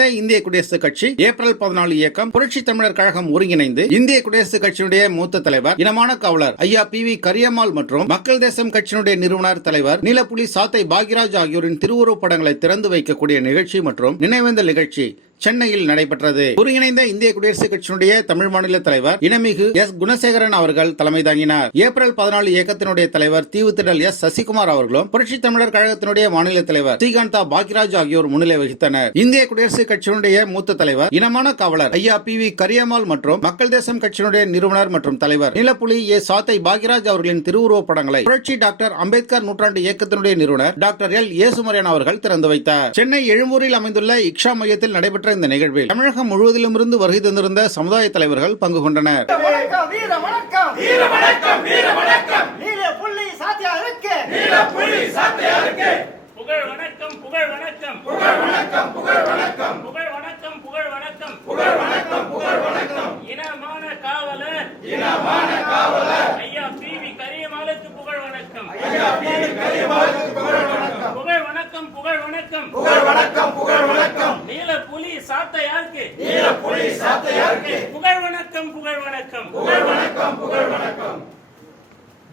ஒருங்கிணைந்த இந்திய குடியரசுக் கட்சி ஏப்ரல் 14 இயக்கம் புரட்சி தமிழர் கழகம் ஒருங்கிணைந்து இந்திய குடியரசுக் கட்சியினுடைய மூத்த தலைவர் இனமான காவலர் ஐயா PV கரியம்மாள் மற்றும் மக்கள் தேசம் கட்சியினுடைய நிறுவனர் தலைவர் நீலப்புலி சாத்தை பாக்யராஜ் ஆகியோரின் திருவுருவப் படங்களை திறந்து வைக்கக்கூடிய நிகழ்ச்சி மற்றும் நினைவேந்தல் நிகழ்ச்சி சென்னையில் நடைபெற்றது. ஒருங்கிணைந்த இந்திய குடியரசுக் கட்சியினுடைய தமிழ் மாநில தலைவர் இனமிகு எஸ் குணசேகரன் அவர்கள் தலைமை தாங்கினார். ஏப்ரல் 14 இயக்கத்தினுடைய தலைவர் தீவுத்திடல் எஸ் சசிகுமார் அவர்களும் புரட்சி தமிழர் கழகத்தினுடைய மாநில தலைவர் ஸ்ரீகாந்தா பாக்யராஜ் ஆகியோர் முன்னிலை வகித்தனர். இந்திய குடியரசுக் கட்சியினுடைய மூத்த தலைவர் இனமான காவலர் ஐயா PV கரியம்மாள் மற்றும் மக்கள் தேசம் கட்சியினுடைய நிறுவனர் மற்றும் தலைவர் நீலப்புலி சாத்தை பாக்யராஜ் அவர்களின் திருவுருவப் படங்களை புரட்சி டாக்டர் அம்பேத்கர் நூற்றாண்டு இயக்கத்தினுடைய நிறுவனர் டாக்டர் எல் ஏசுமரியன் அவர்கள் திறந்து வைத்தார். சென்னை எழும்பூரில் அமைந்துள்ள இக்ஷா மையத்தில் நடைபெற்ற இந்த நிகழ்வில் தமிழகம் முழுவதிலும் இருந்து வருகை தந்திருந்த சமுதாய தலைவர்கள் பங்கு கொண்டனர். இனமான காவலர் ஐயா PV கரியம்மாளுக்கு புகழ் வணக்கம். புகழ் வணக்கம். நீலப்புலி சாத்தையாருக்கு புகழ் வணக்கம்.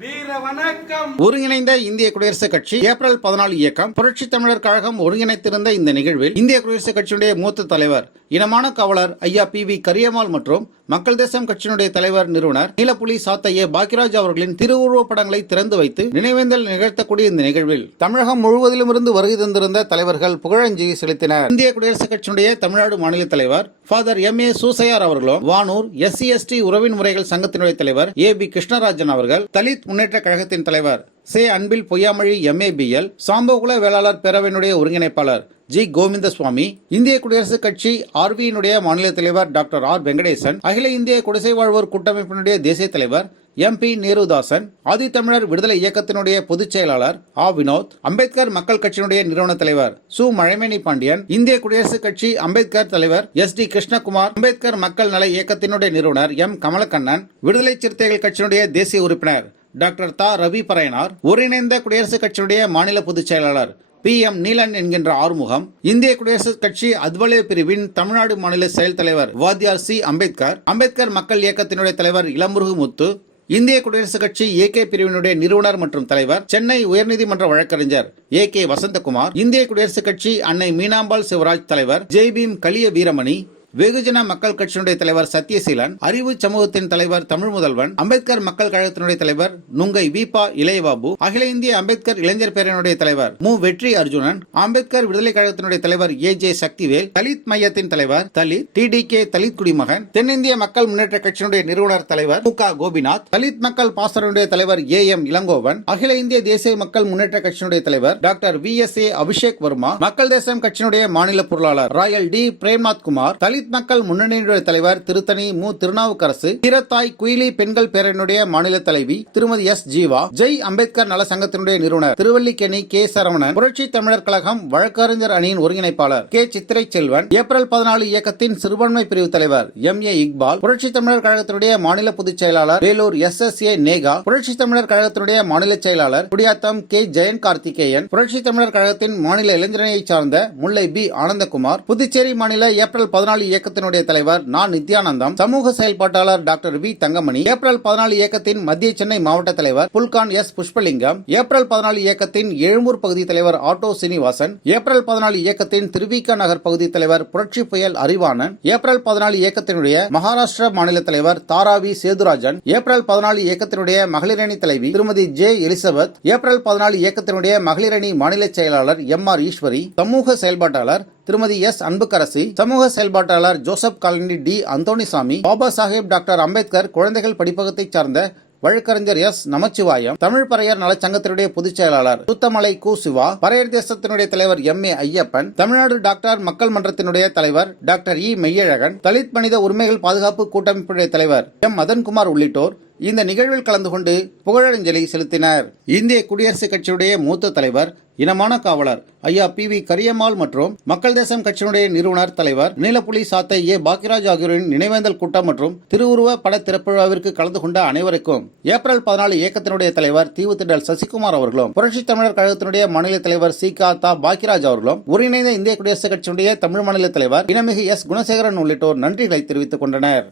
வீர வணக்கம். ஒருங்கிணைந்த இந்திய குடியரசுக் கட்சி ஏப்ரல் 14 இயக்கம் புரட்சி தமிழர் கழகம் ஒருங்கிணைத்திருந்த இந்த நிகழ்வில் இந்திய குடியரசுக் கட்சியினுடைய மூத்த தலைவர் இனமான காவலர் ஐயா PV கரியம்மாள் மற்றும் மக்கள் தேசம் கட்சியினுடைய தலைவர் நிறுவனர் நீலப்புலி சாத்தைய பாக்யராஜ் அவர்களின் திருவுருவப் படங்களை திறந்து வைத்து நினைவேந்தல் நிகழ்த்தக்கூடிய இந்த நிகழ்வில் தமிழகம் முழுவதிலும் இருந்து வருகை தந்திருந்த தலைவர்கள் புகழஞ்சலி செலுத்தினர். இந்திய குடியரசுக் கட்சியினுடைய தமிழ்நாடு மாநில தலைவர் ஃபாதர் MA சூசையார் அவர்களும் வானூர் SC/ST உறவின் முறைகள் சங்கத்தினுடைய தலைவர் AB கிருஷ்ணராஜன் அவர்கள் தலித் முன்னேற்ற கழகத்தின் தலைவர் சே அன்பில் பொய்யாமொழி MABL சாம்பகுல வேளாளர் பேரவையினுடைய ஒருங்கிணைப்பாளர் G கோவிந்தசுவாமி இந்திய குடியரசுக் கட்சி RV-யினுடைய மாநில தலைவர் டாக்டர் R வெங்கடேசன் அகில இந்திய குடிசை வாழ்வோர் கூட்டமைப்பினுடைய தேசிய தலைவர் MP நேருதாசன் ஆதித்தமிழர் விடுதலை இயக்கத்தினுடைய பொதுச் செயலாளர் வினோத் அம்பேத்கர் மக்கள் கட்சியினுடைய நிறுவன தலைவர் சு மழைமேனி பாண்டியன் இந்திய குடியரசுக் கட்சி அம்பேத்கர் தலைவர் SD கிருஷ்ணகுமார் அம்பேத்கர் மக்கள் நல இயக்கத்தினுடைய நிறுவனர் M கமலக்கண்ணன் விடுதலை சிறுத்தைகள் கட்சியினுடைய தேசிய உறுப்பினர் டாக்டர் தா ரவி பரையனார் ஒருங்கிணைந்த குடியரசுக் கட்சியினுடைய மாநில பொதுச் செயலாளர் PM நீலன் என்கின்ற ஆறுமுகம் இந்திய குடியரசுக் கட்சி அத்வலய பிரிவின் தமிழ்நாடு மாநில செயல் தலைவர் வாத்தியார் C அம்பேத்கர் மக்கள் இயக்கத்தினுடைய தலைவர் இளமுருகு முத்து இந்திய குடியரசுக் கட்சி AK பிரிவினுடைய நிறுவனர் மற்றும் தலைவர் சென்னை உயர்நீதிமன்ற வழக்கறிஞர் AK வசந்தகுமார் இந்திய குடியரசுக் கட்சி அன்னை மீனாம்பாள் சிவராஜ் தலைவர் ஜெய்பீம் கலிய வீரமணி வெகுஜன மக்கள் கட்சியினுடைய தலைவர் சத்யசீலன் அறிவு சமூகத்தின் தலைவர் தமிழ் முதல்வன் அம்பேத்கர் மக்கள் கழகத்தினுடைய தலைவர் நுங்கை வீபா இளையபாபு அகில இந்திய அம்பேத்கர் இளைஞர் பேரவையினுடைய தலைவர் மு வெற்றி அர்ஜுனன் அம்பேத்கர் விடுதலை கழகத்தினுடைய தலைவர் AJ சக்திவேல் தலித் மையத்தின் தலைவர் தலித் TDK தலித் குடிமகன் தென்னிந்திய மக்கள் முன்னேற்ற கட்சியினுடைய நிறுவனர் தலைவர் MK கோபிநாத் தலித் மக்கள் பாசறையினுடைய தலைவர் AM இளங்கோவன் அகில இந்திய தேசிய மக்கள் முன்னேற்ற கட்சியினுடைய தலைவர் டாக்டர் VSA அபிஷேக் வர்மா மக்கள் தேசம் கட்சியினுடைய மாநில பொருளாளர் ராயல் D பிரேம்நாத் குமார் தலித் மக்கள் முன்னணியினுடைய தலைவர் திருத்தணி மு திருநாவுக்கரசு தீரத்தாய் குயிலி பெண்கள் பேரவையினுடைய மாநில தலைவி திருமதி S ஜீவா ஜெய் அம்பேத்கர் நல சங்கத்தினுடைய நிறுவனர் திருவல்லிக்கேணி K சரவணன் புரட்சி தமிழர் கழகம் வழக்கறிஞர் அணியின் ஒருங்கிணைப்பாளர் K சித்திரை செல்வன் ஏப்ரல் 14 இயக்கத்தின் சிறுபான்மை பிரிவு தலைவர் MA இக்பால் புரட்சி தமிழர் கழகத்தினுடைய மாநில பொதுச் செயலாளர் வேலூர் SSA நேகா புரட்சி தமிழர் கழகத்தினுடைய மாநில செயலாளர் குடியாத்தம் K ஜெயன் கார்த்திகேயன் புரட்சி தமிழர் கழகத்தின் மாநில இளைஞரணியை சார்ந்த முல்லை B ஆனந்தகுமார் புதுச்சேரி மாநில ஏப்ரல் 14 இயக்கத்தினுடைய தலைவர் நித்யானந்தம் சமூக செயல்பாட்டாளர் டாக்டர் V தங்கமணி ஏப்ரல் 14 இயக்கத்தின் மத்திய சென்னை மாவட்ட தலைவர் புல்கான் S புஷ்பலிங்கம் ஏப்ரல் 14 இயக்கத்தின் எழும்பூர் பகுதி தலைவர் ஆட்டோ சீனிவாசன் ஏப்ரல் 14 இயக்கத்தின் திருவிக நகர் பகுதி தலைவர் புரட்சி புயல் அறிவானன் ஏப்ரல் 14 இயக்கத்தினுடைய மகாராஷ்டிரா மாநில தலைவர் தாராவி சேதுராஜன் ஏப்ரல் 14 இயக்கத்தினுடைய மகளிரணி தலைவி திருமதி J எலிசபெத் ஏப்ரல் 14 இயக்கத்தினுடைய மகளிரணி மாநில செயலாளர் MR ஈஸ்வரி சமூக செயல்பாட்டாளர் திருமதி S அன்புக்கரசி சமூக செயல்பாட்டாளர் Joseph Colony D Anthonisamy Baba Saheb doctor Ambedkar குழந்தைகள் படிப்பகத்தை சார்ந்த வழக்கறிஞர் S நமச்சிவாயம் தமிழ் பறையர் நலச்சங்கத்தினுடைய பொதுச் செயலாளர் சுத்தமலை கு சிவா பறையர் தேசத்தினுடைய தலைவர் MA ஐயப்பன் தமிழ்நாடு டாக்டர் மக்கள் மன்றத்தினுடைய தலைவர் டாக்டர் E மெய்யழகன் தலித் மனித உரிமைகள் பாதுகாப்பு கூட்டமைப்புடைய தலைவர் M மதன்குமார் உள்ளிட்டோர் இந்த நிகழ்வில் கலந்து கொண்டு புகழஞ்சலி செலுத்தினர். இந்திய குடியரசுக் கட்சியுடைய மூத்த தலைவர், இனமான காவலர் ஐயா PV கரியம்மாள் மற்றும் மக்கள் தேசம் கட்சியினுடைய நிறுவனர் தலைவர் நீலப்புலி சாத்தை ஏ பாக்கியராஜ் ஆகியோரின் நினைவேந்தல் கூட்டம் மற்றும் திருவுருவ பட திறப்பு விழாவிற்கு கலந்து கொண்ட அனைவருக்கும் ஏப்ரல் 14 இயக்கத்தினுடைய தலைவர் தீவுத்திடல் சசிகுமார் அவர்களும், புரட்சித் தமிழர் கழகத்தினுடைய மாநில தலைவர் சி.க. தா. பாக்கியராஜ் அவர்களும், ஒருங்கிணைந்த இந்திய குடியரசுக் கட்சியினுடைய தமிழ் மாநில தலைவர் இனமிகு S. குணசேகரன் உள்ளிட்டோர் நன்றிகளை தெரிவித்துக் கொண்டனர்.